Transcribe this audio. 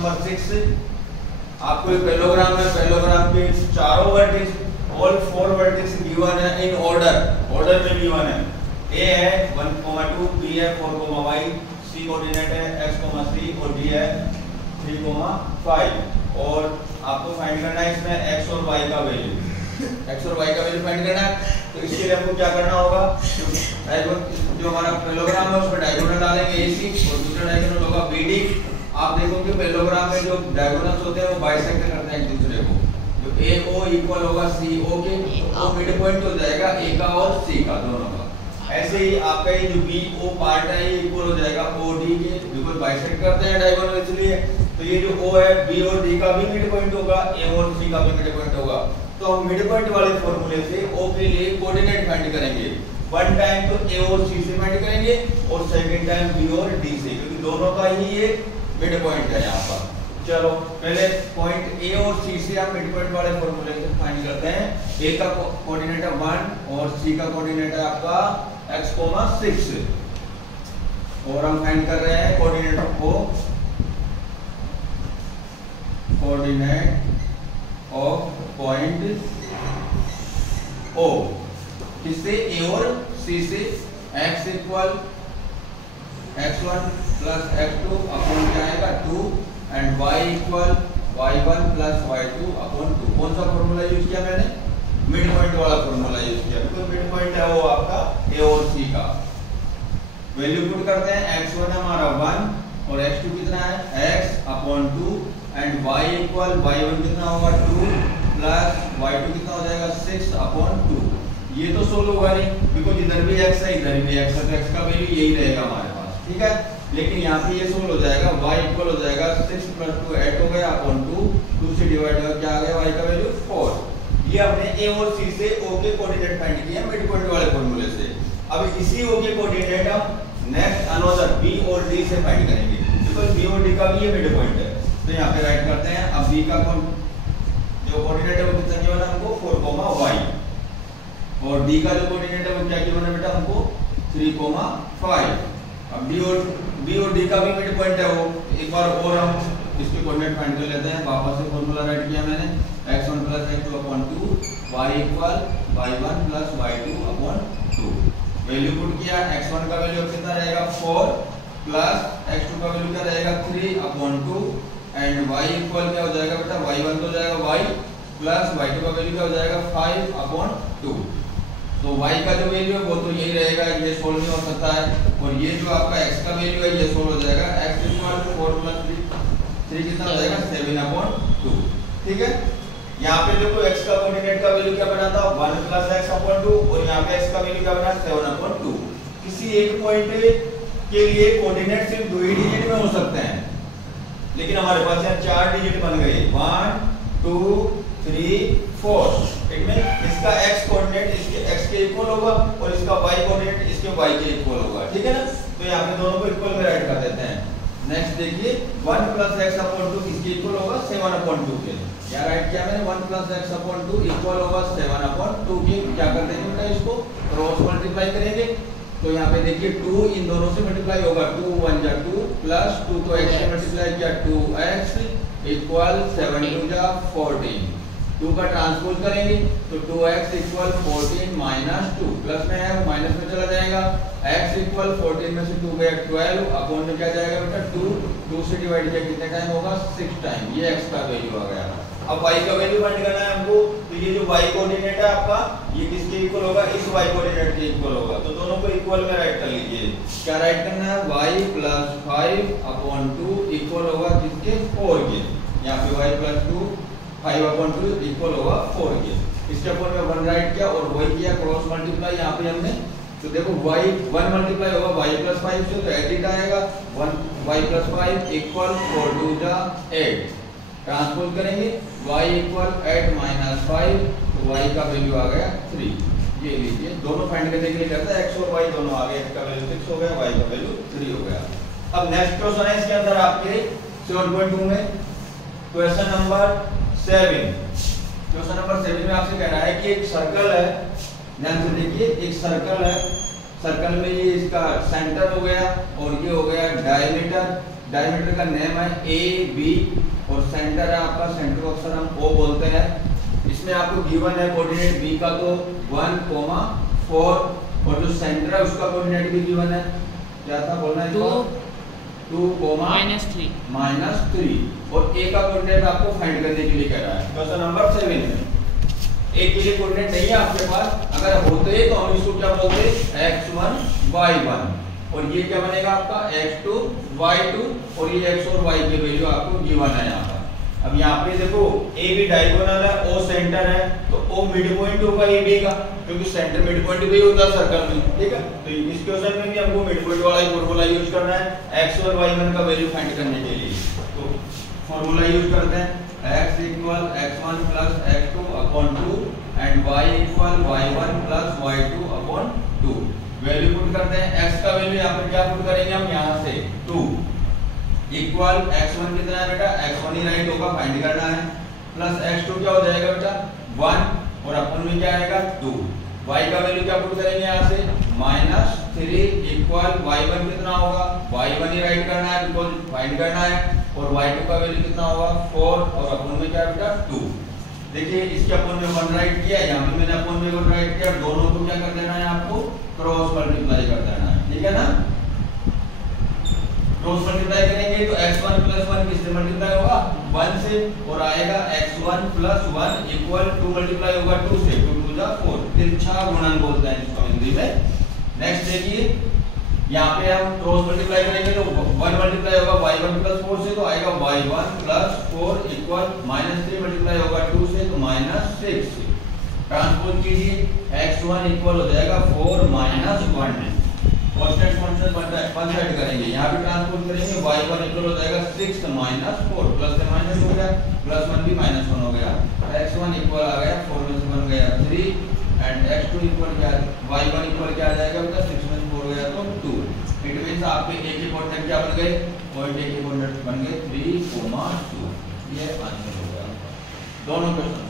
Number 6 आपको एक parallelogram है, पैरेललोग्राम के चारों वर्टेक्स ऑल 4 वर्टेक्स गिवन है इन ऑर्डर में गिवन है। ए है 1,2, बी है 4,y, सी कोऑर्डिनेट है x,c और डी है 3,5 और आपको फाइंड करना है इसमें x और y का वैल्यू, x और y का वैल्यू फाइंड करना है। तो इसके लिए हमको क्या करना होगा, जो हमारा पैरेललोग्राम है उसमें डायगोनल डालेंगे AC और दूसरा डायगोनल होगा BD। आप देखोगे पैरेललोग्राम में जो डायगोनल्स होते हैं वो बाइसेक्ट करते हैं एक दूसरे को, जो AO इक्वल होगा CO के, तो मिड पॉइंट हो जाएगा A का और C का दोनों का। ऐसे ही आपका ये जो BO पार्ट है ये इक्वल हो जाएगा OD के, बिल्कुल बाइसेक्ट करते हैं डायगोनल, इसलिए तो ये जो O है B और D का भी मिड पॉइंट होगा, A और C का भी मिड पॉइंट होगा। तो हम मिड पॉइंट वाले फॉर्मूले से O के लिए कोऑर्डिनेट फाइंड करेंगे। वन टाइम तो A और C से फाइंड करेंगे और सेकंड टाइम B और D से, क्योंकि दोनों का ही ये मिड पॉइंट है यहाँ पर। चलो पहले पॉइंट A और C से हम मिड पॉइंट वाले फॉर्मूले से फाइंड करते हैं। A का कोऑर्डिनेट है 1 और C का कोऑर्डिनेट है आपका x,6 और हम फाइंड कर रहे हैं कोऑर्डिनेट को, कोऑर्डिनेट ऑफ पॉइंट O किससे, A और C से। x equal x1 plus x2 upon क्या आएगा 2 and y equal y1 plus y2 upon 2। कौन सा फॉर्मूला यूज किया मैंने, मिड पॉइंट वाला फॉर्मूला यूज किया, तो मिड पॉइंट है वो आपका A और C का। वैल्यू पुट करते हैं, x1 हमारा 1 और x2 कितना है x upon 2 and y equal y1 कितना होगा 2 प्लस y2 कितना हो जाएगा 6 अपॉन 2। ये तो सोल्व होगा नहीं, बिकॉज़ इधर भी x है इधर भी x है, तो x का वैल्यू यही रहेगा हमारे पास, ठीक है। लेकिन यहाँ पे ये सोल्व हो जाएगा, y इक्वल हो जाएगा 6 प्लस 2 8 हो गया अपॉन 2 से डिवाइड होगा क्या आ गया y का वैल्यू 4। ये हमने A और C से O के कोऑर्डिनेट फाइंड किए मिड पॉइंट वाले फॉर्मूले से। अब इसी O के कोऑर्डिनेट हम नेक्स्ट अनदर B और D से फाइंड करेंगे, बिकॉज़ B और D का भी ये मिड पॉइंट है। तो यहाँ पे राइट करते हैं। अब B का जो कोऑर्डिनेट है वो कितना गिवन है हमको 4,y और D का जो कोऑर्डिनेट है वो क्या गिवन है बेटा हमको 3,5। अब B और D का भी मिड पॉइंट है वो, एक बार और हम इसके कोऑर्डिनेट फाइंड कर लेते हैं। वापस से फॉर्मूला राइट किया मैंने, x1 plus x2 upon 2 y equal y1 plus y2 upon 2। Value put किया, x1 का वैल्यू कितना रहेगा 4 प्लस x2 का वैल्यू क्या रहेगा 3 अपॉन 2 एंड y इक्वल क्या हो जाएगा बेटा y1 तो हो जाएगा y प्लस y2 का वैल्यू क्या हो जाएगा 5 अपॉन 2। तो y का जो वैल्यू है वो तो यही रहेगा, ये सोल्व नहीं हो सकता है। और ये जो आपका x का वैल्यू है ये सोल्व हो जाएगा, x इक्वल 4 प्लस 3 कितना हो जाएगा 7 अपॉन 2, ठीक है। यहाँ पे देखो x का कोऑर्डिनेट का वैल्यू क्या बना था 1 प्लस x अपॉन 2 और यहाँ पे x का वैल्यू क्या बना 7 अपॉन 2। किसी एक पॉइंट के लिए कोऑर्डिनेट सिर्फ 2 ही डिजिट में हो सकते हैं, लेकिन हमारे पास यहाँ 4 डिजिट बन गए 1 2 3 4। इट मीन इसका x कोऑर्डिनेट इसके x के इक्वल होगा और इसका y कोऑर्डिनेट इसके y के इक्वल होगा, ठीक है ना। तो यहाँ पे दोनों को इक्वल में राइट कर देते हैं। नेक्स्ट देखिए 1 प्लस x अपॉन 2 किसके इक्वल होगा 7 अपॉन 2 के। यहाँ राइट किया मैंने 1 प्लस x अपॉन 2 इक्वल होगा 7 अपॉन 2 के। क्या कर देंगे बेटा इसको क्रॉस मल्टीप्लाई करेंगे, तो यहाँ पे देखिए 2 इन दोनों से मल्टीप्लाई होगा 2 1 जा 2 प्लस 2 को x से मल्टीप्लाई किया 2x इक्वल 7 2 जा 14। 2 का ट्रांसपोज करेंगे तो 2x इक्वल 14 माइनस 2 प्लस में है माइनस में चला जाएगा, x इक्वल 14 में से 2 गया 12 अपॉन में क्या जाएगा बेटा 2 से डिवाइड किया कितने टाइम होगा 6 टाइम। ये x का वैल्यू आ गया। अब y का वैल्यू फाइंड करना है हमको, तो ये जो y कोऑर्डिनेट है आपका ये किसके इक्वल होगा इस y कोऑर्डिनेट के इक्वल होगा, तो दोनों को इक्वल में राइट कर लीजिए। क्या राइट करना है y प्लस 5 अपॉन 2 इक्वल होगा किसके 4 के। यहाँ पे y प्लस 2 5 अपॉन 2 इक्वल होगा 4 के। इसके अपॉन में 1 राइट किया और वही किया क्रॉस मल्टीप्लाई यहाँ पे हमने, तो देखो y 1 मल्टीप्लाई होगा y प्लस 5 से तो 8 आएगा 1 y प्लस 5 इक्वल 4 2 जा 8। ट्रांसपोज करेंगे y इक्वल 8 माइनस 5 तो y का वैल्यू आ गया 3। ये लीजिए दोनों फाइंड करने के लिए करता है x और y दोनों आ गए, x का वैल्यू 6 हो गया y का वैल्यू 3 हो गया। अब नेक्स्ट क्वेश्चन है इसके अंदर आपके 7.2 में क्वेश्चन नंबर 7। क्वेश्चन नंबर 7 में आपसे कह रहा है कि एक सर्कल है, ध्यान से देखिए एक सर्कल है, सर्कल में ये इसका सेंटर हो गया और ये हो गया डायमीटर। डायमीटर का नेम है ए बी और सेंटर है आपका, सेंटर को अक्सर हम ओ बोलते हैं। इसमें आपको गिवन है कोऑर्डिनेट बी का तो 1,4 और जो सेंटर है उसका कोऑर्डिनेट भी गिवन है, क्या था बोलना है, 2, -3 और ए का कोऑर्डिनेट आपको फाइंड करने के लिए कह रहा है। क्वेश्चन नंबर 7 में ए के लिए कोऑर्डिनेट नहीं है आपके पास, अगर होते तो हम इसको क्या बोलते, x1 y1 और ये क्या बनेगा आपका x2 y2 और ये x और y की वैल्यू आपको गिवन है यहाँ पर। अब यहाँ पे देखो ए भी डायगोनल है, ओ सेंटर है, तो ओ मिड पॉइंट होगा ए बी का, क्योंकि सेंटर मिड पॉइंट भी होता है सर्कल में, ठीक है। तो इस क्वेश्चन में भी हमको मिड पॉइंट वाला ही फार्मूला यूज करना है x और y1 का वैल्यू फाइंड करने के लिए। तो फार्मूला यूज करते हैं, x equal x1 plus x2 upon 2 and y equal y1 plus y2 upon 2। Value put करते हैं, x का वैल्यू यहाँ पर क्या पुट करेंगे हम, यहाँ से 2 इक्वल x1 कितना है बेटा, x1 ही राइट होगा, फाइंड करना है, प्लस x2 क्या हो जाएगा बेटा 1 और अपन में क्या आएगा 2। y का वैल्यू क्या पुट करेंगे यहाँ से, -3 इक्वल y1 कितना होगा, y1 ही राइट करना है बिकॉज फाइंड करना है, और y2 का वैल्यू कितना होगा 4 और अपन में क्या बेटा 2। देखिए इसके अपन में 1 राइट किया, यहाँ पे मैंने अपन में 1 राइट किया, दोनों को क्या कर देना है आपको, क्रॉस मल्टीप्लाई कर देना है, ठीक है ना। क्रॉस मल्टीप्लाई करेंगे तो x1 प्लस 1 किससे मल्टीप्लाई होगा, 1 से, और आएगा x1 प्लस 1 इक्वल 2 मल्टीप्लाई होगा 2 से, 2 2 जा 4, तिरछा गुणन बोलते हैं इसको हिंदी में। नेक्स्ट देखिए यहाँ पे हम क्रॉस मल्टीप्लाई करेंगे तो 1 मल्टीप्लाई होगा y1 प्लस 4 से, तो आएगा y1 प्लस 4 इक्वल -3 मल्टीप्लाई होगा 2 से, तो -6। ट्रांसपोज कीजिए, x1 इक्वल हो जाएगा 4 -1, कांस्टेंट कांस्टेंट वन साइड करेंगे, यहाँ भी ट्रांसपोज करेंगे, y1 इक्वल हो जाएगा 6 -4, प्लस से माइनस हो गया, +1 भी -1 हो गया, x1 इक्वल आ गया 4 में से बन गया 3 एंड x2 इक्वल क्या, y1 इक्वल क्या आ जाएगा बेटा, 6 में से 4 गया तो 2। इट मींस आपके ए के कोऑर्डिनेट क्या बन गए, पॉइंट ए के कोऑर्डिनेट बन गए 3, 2। ये आंसर हो गया दोनों क्वेश्चन।